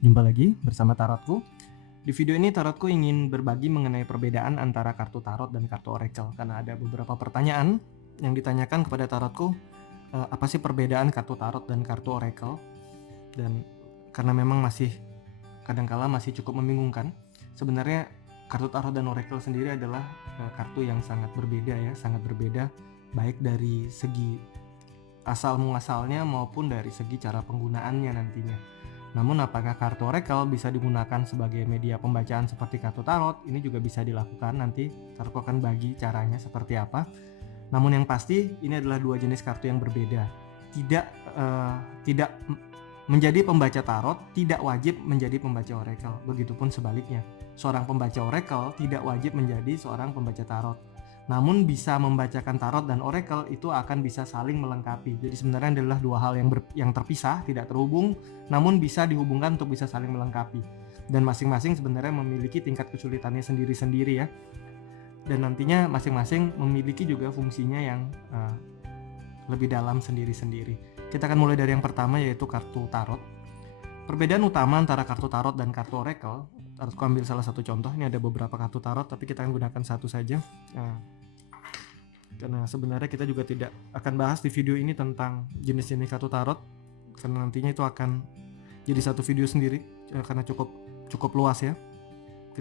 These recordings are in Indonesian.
Jumpa lagi bersama Tarotku. Di video ini Tarotku ingin berbagi mengenai perbedaan antara kartu Tarot dan kartu Oracle, karena ada beberapa pertanyaan yang ditanyakan kepada Tarotku, apa sih perbedaan kartu Tarot dan kartu Oracle, dan karena memang kadangkala masih cukup membingungkan. Sebenarnya kartu Tarot dan Oracle sendiri adalah kartu yang sangat berbeda ya, sangat berbeda baik dari segi asal muasalnya maupun dari segi cara penggunaannya nantinya. Namun apakah kartu Oracle bisa digunakan sebagai media pembacaan seperti kartu Tarot? Ini juga bisa dilakukan, nanti Tarotku akan bagi caranya seperti apa. Namun yang pasti ini adalah dua jenis kartu yang berbeda. Tidak menjadi pembaca Tarot tidak wajib menjadi pembaca Oracle. Begitupun sebaliknya, seorang pembaca Oracle tidak wajib menjadi seorang pembaca Tarot. Namun bisa membacakan Tarot dan Oracle itu akan bisa saling melengkapi. Jadi sebenarnya adalah dua hal yang terpisah, tidak terhubung, namun bisa dihubungkan untuk bisa saling melengkapi. Dan masing-masing sebenarnya memiliki tingkat kesulitannya sendiri-sendiri ya. Dan nantinya masing-masing memiliki juga fungsinya yang lebih dalam sendiri-sendiri. Kita akan mulai dari yang pertama, yaitu kartu Tarot. Perbedaan utama antara kartu Tarot dan kartu Oracle, harus ambil salah satu contoh. Ini ada beberapa kartu Tarot, tapi kita akan gunakan satu saja. Karena sebenarnya kita juga tidak akan bahas di video ini tentang jenis-jenis kartu Tarot, karena nantinya itu akan jadi satu video sendiri, karena cukup luas ya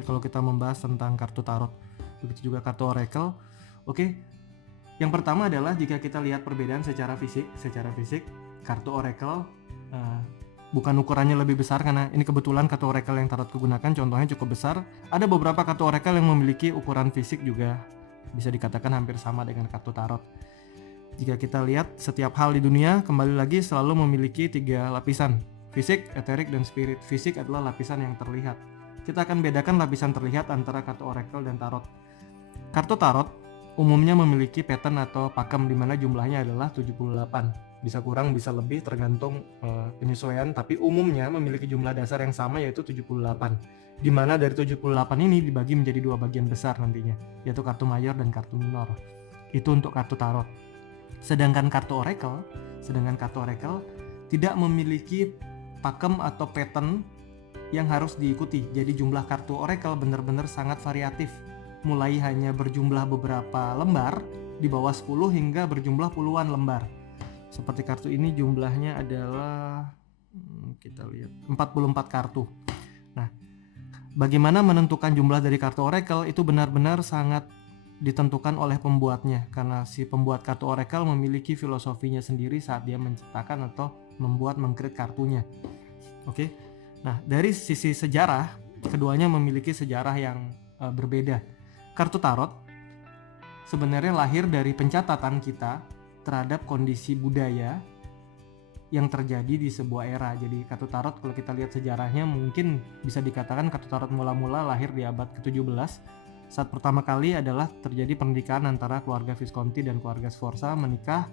kalau kita membahas tentang kartu Tarot. Begitu juga kartu Oracle. Oke, yang pertama adalah jika kita lihat perbedaan secara fisik, kartu Oracle bukan ukurannya lebih besar, karena ini kebetulan kartu Oracle yang Tarotku gunakan contohnya cukup besar. Ada beberapa kartu Oracle yang memiliki ukuran fisik juga bisa dikatakan hampir sama dengan kartu Tarot. Jika kita lihat, setiap hal di dunia kembali lagi selalu memiliki 3 lapisan: fisik, eterik, dan spirit. Fisik adalah lapisan yang terlihat. Kita akan bedakan lapisan terlihat antara kartu Oracle dan Tarot. Kartu Tarot umumnya memiliki pattern atau pakem, di mana jumlahnya adalah 78. Bisa kurang, bisa lebih, tergantung penyesuaian, tapi umumnya memiliki jumlah dasar yang sama, yaitu 78. Di mana dari 78 ini dibagi menjadi 2 bagian besar nantinya, yaitu kartu mayor dan kartu minor. Itu untuk kartu Tarot. Sedangkan kartu Oracle tidak memiliki pakem atau pattern yang harus diikuti. Jadi jumlah kartu Oracle benar-benar sangat variatif, mulai hanya berjumlah beberapa lembar di bawah 10 hingga berjumlah puluhan lembar. Seperti kartu ini jumlahnya adalah kita lihat 44 kartu. Nah, bagaimana menentukan jumlah dari kartu Oracle itu benar-benar sangat ditentukan oleh pembuatnya, karena si pembuat kartu Oracle memiliki filosofinya sendiri saat dia menciptakan atau mengcreate kartunya. Oke. Nah, dari sisi sejarah, keduanya memiliki sejarah yang berbeda. Kartu Tarot sebenarnya lahir dari pencatatan kita terhadap kondisi budaya yang terjadi di sebuah era. Jadi kartu Tarot kalau kita lihat sejarahnya, mungkin bisa dikatakan kartu Tarot mula-mula lahir di abad ke-17. Saat pertama kali adalah terjadi pernikahan antara keluarga Visconti dan keluarga Sforza menikah.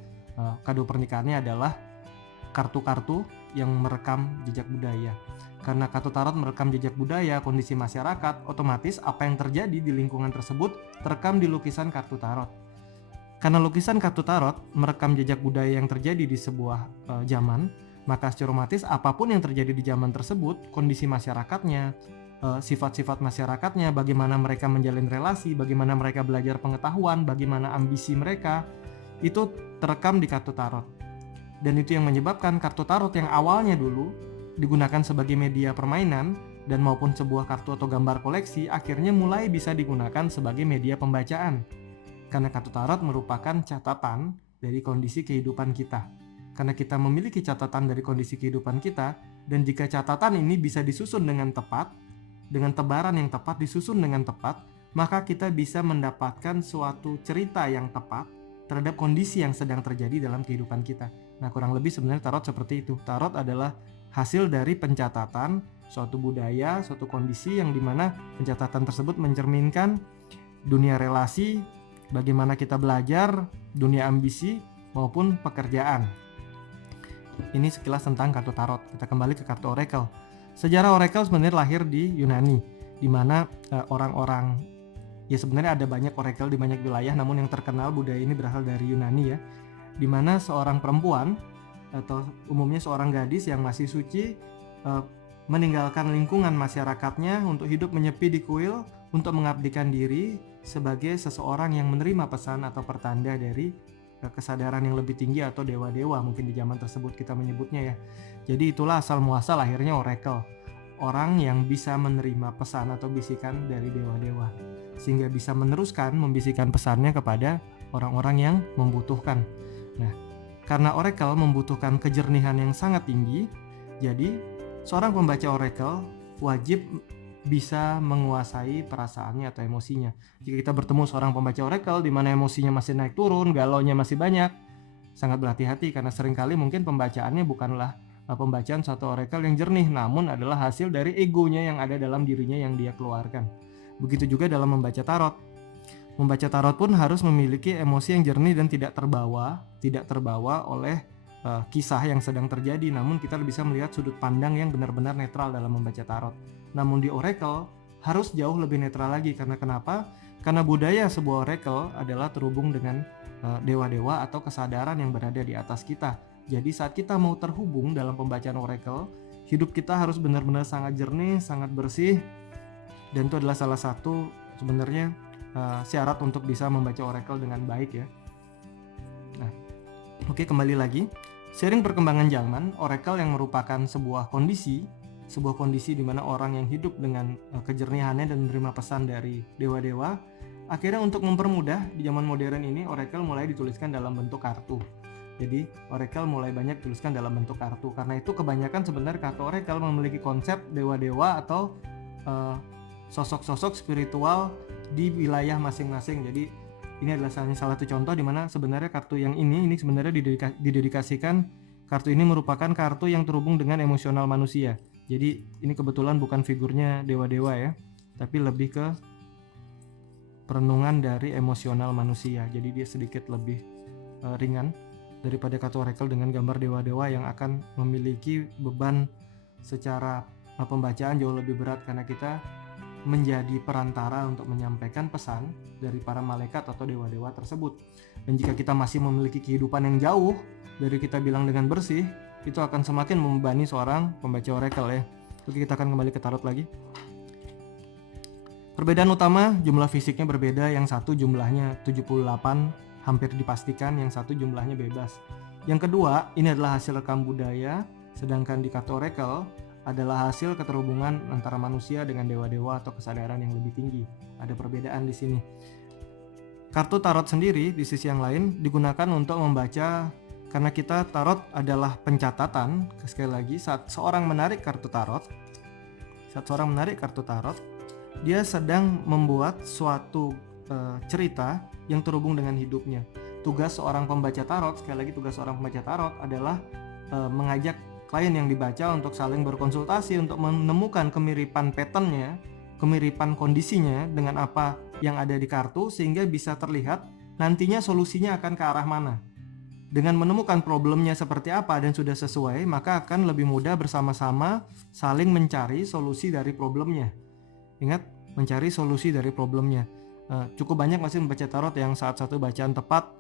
Kado pernikahannya adalah kartu-kartu yang merekam jejak budaya. Karena kartu Tarot merekam jejak budaya, kondisi masyarakat, otomatis apa yang terjadi di lingkungan tersebut terekam di lukisan kartu Tarot. Karena lukisan kartu Tarot merekam jejak budaya yang terjadi di sebuah zaman, maka secara otomatis apapun yang terjadi di zaman tersebut, kondisi masyarakatnya, sifat-sifat masyarakatnya, bagaimana mereka menjalin relasi, bagaimana mereka belajar pengetahuan, bagaimana ambisi mereka, itu terekam di kartu Tarot. Dan itu yang menyebabkan kartu Tarot yang awalnya dulu digunakan sebagai media permainan dan maupun sebuah kartu atau gambar koleksi, akhirnya mulai bisa digunakan sebagai media pembacaan. Karena kartu Tarot merupakan catatan dari kondisi kehidupan kita. Karena kita memiliki catatan dari kondisi kehidupan kita, dan jika catatan ini bisa disusun dengan tepat, dengan tebaran yang tepat, disusun dengan tepat, maka kita bisa mendapatkan suatu cerita yang tepat terhadap kondisi yang sedang terjadi dalam kehidupan kita. Nah, kurang lebih sebenarnya Tarot seperti itu. Tarot adalah hasil dari pencatatan suatu budaya, suatu kondisi yang dimana pencatatan tersebut mencerminkan dunia relasi, bagaimana kita belajar, dunia ambisi, maupun pekerjaan. Ini sekilas tentang kartu Tarot. Kita kembali ke kartu Oracle. Sejarah Oracle sebenarnya lahir di Yunani, di mana orang-orang, ya sebenarnya ada banyak Oracle di banyak wilayah, namun yang terkenal budaya ini berasal dari Yunani ya, di mana seorang perempuan atau umumnya seorang gadis yang masih suci meninggalkan lingkungan masyarakatnya untuk hidup menyepi di kuil untuk mengabdikan diri sebagai seseorang yang menerima pesan atau pertanda dari kesadaran yang lebih tinggi atau dewa-dewa mungkin di zaman tersebut kita menyebutnya ya. Jadi itulah asal muasal akhirnya oracle, orang yang bisa menerima pesan atau bisikan dari dewa-dewa sehingga bisa meneruskan membisikkan pesannya kepada orang-orang yang membutuhkan. Nah, karena oracle membutuhkan kejernihan yang sangat tinggi, jadi seorang pembaca oracle wajib bisa menguasai perasaannya atau emosinya. Jika kita bertemu seorang pembaca oracle di mana emosinya masih naik turun, galaunya masih banyak, sangat berhati-hati karena seringkali mungkin pembacaannya bukanlah pembacaan suatu oracle yang jernih, namun adalah hasil dari egonya yang ada dalam dirinya yang dia keluarkan. Begitu juga dalam membaca tarot. Membaca tarot pun harus memiliki emosi yang jernih dan tidak terbawa oleh kisah yang sedang terjadi, namun kita bisa melihat sudut pandang yang benar-benar netral dalam membaca tarot. Namun di oracle harus jauh lebih netral lagi, karena kenapa? Karena budaya sebuah oracle adalah terhubung dengan dewa-dewa atau kesadaran yang berada di atas kita. Jadi saat kita mau terhubung dalam pembacaan oracle, hidup kita harus benar-benar sangat jernih, sangat bersih, dan itu adalah salah satu sebenarnya syarat untuk bisa membaca oracle dengan baik ya. Nah, oke, kembali lagi. Seiring perkembangan zaman, oracle yang merupakan sebuah kondisi di mana orang yang hidup dengan kejernihannya dan menerima pesan dari dewa-dewa, akhirnya untuk mempermudah di zaman modern ini, oracle mulai dituliskan dalam bentuk kartu. Jadi oracle mulai banyak dituliskan dalam bentuk kartu. Karena itu kebanyakan sebenarnya kartu oracle memiliki konsep dewa-dewa atau sosok-sosok spiritual di wilayah masing-masing. Jadi ini adalah salah satu contoh di mana sebenarnya kartu yang ini sebenarnya didedikasikan. Kartu ini merupakan kartu yang terhubung dengan emosional manusia. Jadi ini kebetulan bukan figurnya dewa-dewa ya, tapi lebih ke perenungan dari emosional manusia. Jadi dia sedikit lebih ringan daripada kartu oracle dengan gambar dewa-dewa yang akan memiliki beban secara pembacaan jauh lebih berat, karena kita menjadi perantara untuk menyampaikan pesan dari para malaikat atau dewa-dewa tersebut. Dan jika kita masih memiliki kehidupan yang jauh dari kita bilang dengan bersih, itu akan semakin membebani seorang pembaca oracle ya. Oke, kita akan kembali ke tarot lagi. Perbedaan utama, jumlah fisiknya berbeda. Yang satu jumlahnya 78, hampir dipastikan. Yang satu jumlahnya bebas. Yang kedua, ini adalah hasil rekam budaya, sedangkan di kartu oracle adalah hasil keterhubungan antara manusia dengan dewa-dewa atau kesadaran yang lebih tinggi. Ada perbedaan di sini. Kartu tarot sendiri di sisi yang lain digunakan untuk membaca, karena kita tarot adalah pencatatan. Sekali lagi, saat seorang menarik kartu tarot, dia sedang membuat suatu cerita yang terhubung dengan hidupnya. Tugas seorang pembaca tarot, sekali lagi tugas seorang pembaca tarot adalah mengajak klien yang dibaca untuk saling berkonsultasi untuk menemukan kemiripan patternnya, kemiripan kondisinya dengan apa yang ada di kartu, sehingga bisa terlihat nantinya solusinya akan ke arah mana. Dengan menemukan problemnya seperti apa dan sudah sesuai, maka akan lebih mudah bersama-sama saling mencari solusi dari problemnya. Ingat, mencari solusi dari problemnya. Cukup banyak masih membaca tarot yang saat satu bacaan tepat,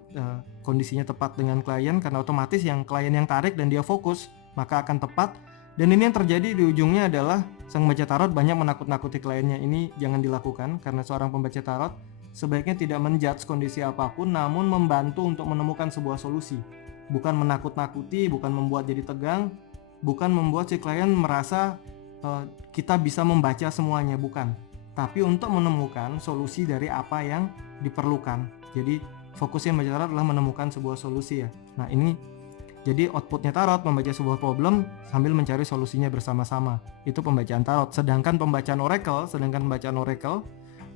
kondisinya tepat dengan klien, karena otomatis yang klien yang tarik dan dia fokus, maka akan tepat. Dan ini yang terjadi di ujungnya adalah sang pembaca tarot banyak menakut-nakuti kliennya. Ini jangan dilakukan, karena seorang pembaca tarot sebaiknya tidak menjudge kondisi apapun, namun membantu untuk menemukan sebuah solusi. Bukan menakut-nakuti, bukan membuat jadi tegang, bukan membuat si klien merasa kita bisa membaca semuanya, bukan. Tapi untuk menemukan solusi dari apa yang diperlukan. Jadi fokusnya membaca tarot adalah menemukan sebuah solusi ya. Nah ini jadi outputnya tarot membaca sebuah problem sambil mencari solusinya bersama-sama. Itu pembacaan tarot. Sedangkan pembacaan oracle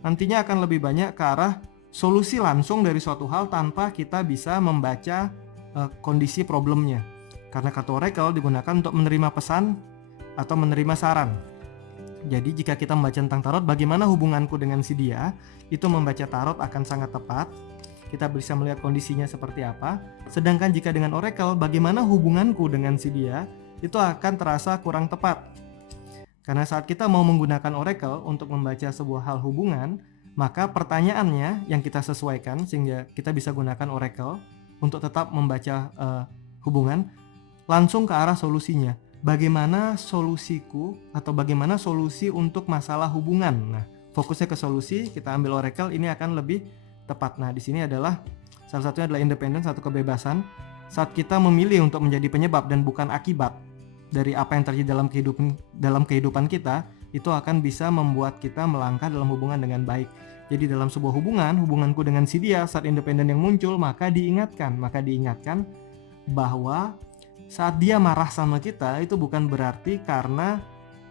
nantinya akan lebih banyak ke arah solusi langsung dari suatu hal tanpa kita bisa membaca kondisi problemnya. Karena kartu oracle digunakan untuk menerima pesan atau menerima saran. Jadi jika kita membaca tentang tarot, bagaimana hubunganku dengan si dia, itu membaca tarot akan sangat tepat. Kita bisa melihat kondisinya seperti apa. Sedangkan jika dengan oracle, bagaimana hubunganku dengan si dia, itu akan terasa kurang tepat. Karena saat kita mau menggunakan oracle untuk membaca sebuah hal hubungan, maka pertanyaannya yang kita sesuaikan sehingga kita bisa gunakan oracle untuk tetap membaca hubungan langsung ke arah solusinya. bagaimana solusiku atau bagaimana solusi untuk masalah hubungan. Nah, fokusnya ke solusi, kita ambil oracle ini akan lebih tepat. Nah, di sini adalah salah satunya adalah independen, satu kebebasan. Saat kita memilih untuk menjadi penyebab dan bukan akibat dari apa yang terjadi dalam kehidupan kita, itu akan bisa membuat kita melangkah dalam hubungan dengan baik. Jadi dalam sebuah hubunganku dengan si dia, saat independen yang muncul, maka diingatkan bahwa saat dia marah sama kita, itu bukan berarti karena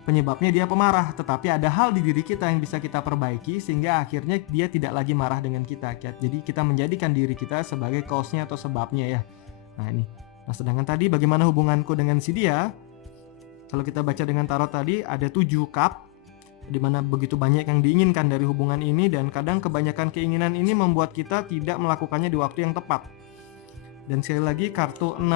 penyebabnya dia pemarah, tetapi ada hal di diri kita yang bisa kita perbaiki sehingga akhirnya dia tidak lagi marah dengan kita. Jadi kita menjadikan diri kita sebagai cause-nya atau sebabnya ya. Nah ini. Nah sedangkan tadi bagaimana hubunganku dengan si dia, kalau kita baca dengan tarot tadi ada 7 cup, di mana begitu banyak yang diinginkan dari hubungan ini, dan kadang kebanyakan keinginan ini membuat kita tidak melakukannya di waktu yang tepat. Dan sekali lagi kartu 6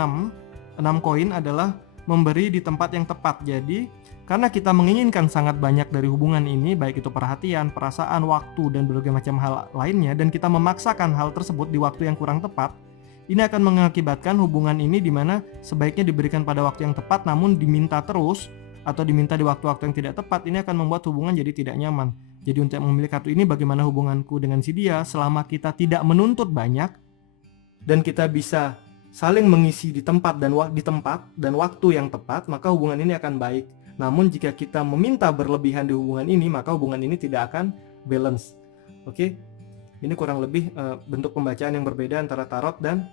koin adalah memberi di tempat yang tepat. Jadi karena kita menginginkan sangat banyak dari hubungan ini, baik itu perhatian, perasaan, waktu, dan berbagai macam hal lainnya, dan kita memaksakan hal tersebut di waktu yang kurang tepat, ini akan mengakibatkan hubungan ini di mana sebaiknya diberikan pada waktu yang tepat, namun diminta terus atau diminta di waktu-waktu yang tidak tepat, ini akan membuat hubungan jadi tidak nyaman. Jadi untuk memilih kartu ini, bagaimana hubunganku dengan si dia, selama kita tidak menuntut banyak dan kita bisa saling mengisi di tempat dan waktu yang tepat, maka hubungan ini akan baik. Namun jika kita meminta berlebihan di hubungan ini, maka hubungan ini tidak akan balance. Oke, ini kurang lebih bentuk pembacaan yang berbeda antara tarot dan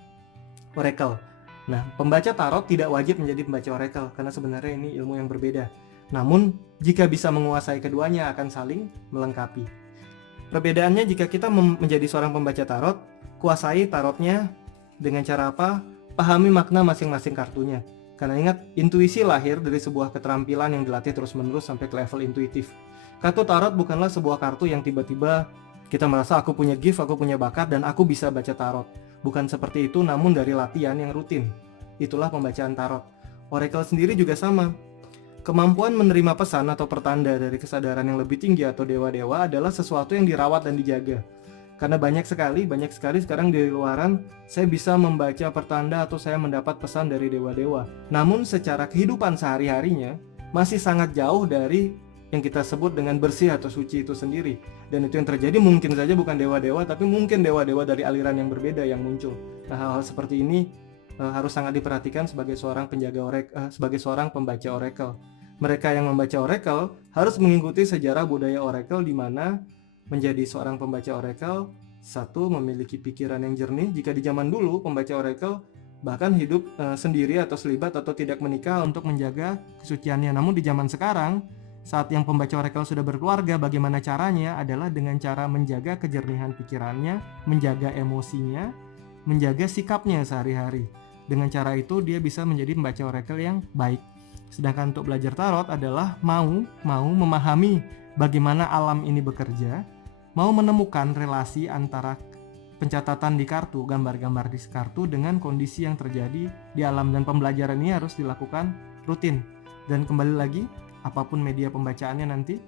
oracle. Nah, pembaca tarot tidak wajib menjadi pembaca oracle karena sebenarnya ini ilmu yang berbeda. Namun jika bisa menguasai keduanya akan saling melengkapi. Perbedaannya, jika kita menjadi seorang pembaca tarot, kuasai tarotnya dengan cara apa? Pahami makna masing-masing kartunya. Karena ingat, intuisi lahir dari sebuah keterampilan yang dilatih terus-menerus sampai ke level intuitif. Kartu tarot bukanlah sebuah kartu yang tiba-tiba kita merasa aku punya gift, aku punya bakat, dan aku bisa baca tarot. Bukan seperti itu, namun dari latihan yang rutin. Itulah pembacaan tarot. Oracle sendiri juga sama. Kemampuan menerima pesan atau pertanda dari kesadaran yang lebih tinggi atau dewa-dewa adalah sesuatu yang dirawat dan dijaga. Karena banyak sekali sekarang di luaran saya bisa membaca pertanda atau saya mendapat pesan dari dewa-dewa. Namun secara kehidupan sehari-harinya masih sangat jauh dari yang kita sebut dengan bersih atau suci itu sendiri. Dan itu yang terjadi mungkin saja bukan dewa-dewa, tapi mungkin dewa-dewa dari aliran yang berbeda yang muncul. Nah, hal-hal seperti ini harus sangat diperhatikan sebagai seorang sebagai seorang pembaca oracle. Mereka yang membaca oracle harus mengikuti sejarah budaya oracle, di mana menjadi seorang pembaca oracle, satu, memiliki pikiran yang jernih. Jika di zaman dulu pembaca oracle bahkan hidup sendiri atau selibat atau tidak menikah untuk menjaga kesuciannya. Namun di zaman sekarang, saat yang pembaca oracle sudah berkeluarga, bagaimana caranya adalah dengan cara menjaga kejernihan pikirannya, menjaga emosinya, menjaga sikapnya sehari-hari. Dengan cara itu dia bisa menjadi pembaca oracle yang baik. Sedangkan untuk belajar tarot adalah mau memahami bagaimana alam ini bekerja, mau menemukan relasi antara pencatatan di kartu, gambar-gambar di kartu dengan kondisi yang terjadi di alam, dan pembelajaran ini harus dilakukan rutin. Dan kembali lagi, apapun media pembacaannya nanti,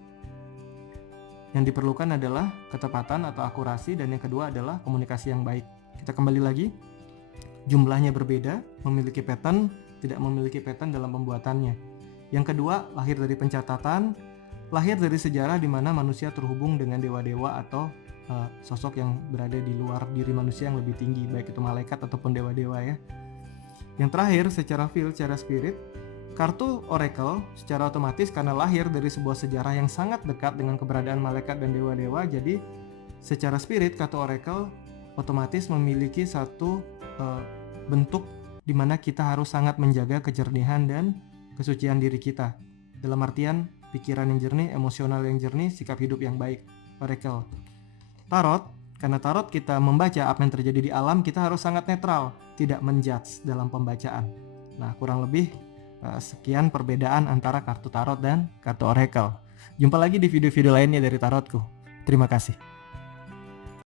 yang diperlukan adalah ketepatan atau akurasi, dan yang kedua adalah komunikasi yang baik. Kita kembali lagi, jumlahnya berbeda, memiliki pattern, tidak memiliki pattern dalam pembuatannya. Yang kedua, lahir dari pencatatan, lahir dari sejarah di mana manusia terhubung dengan dewa-dewa atau sosok yang berada di luar diri manusia yang lebih tinggi, baik itu malaikat ataupun dewa-dewa ya. Yang terakhir, secara feel, secara spirit, kartu oracle secara otomatis karena lahir dari sebuah sejarah yang sangat dekat dengan keberadaan malaikat dan dewa-dewa, jadi secara spirit kartu oracle otomatis memiliki satu bentuk di mana kita harus sangat menjaga kejernihan dan kesucian diri kita. Dalam artian pikiran yang jernih, emosional yang jernih, sikap hidup yang baik. Oracle. Tarot, karena tarot kita membaca apa yang terjadi di alam, kita harus sangat netral, tidak menjudge dalam pembacaan. Nah, kurang lebih sekian perbedaan antara kartu tarot dan kartu oracle. Jumpa lagi di video-video lainnya dari tarotku. Terima kasih.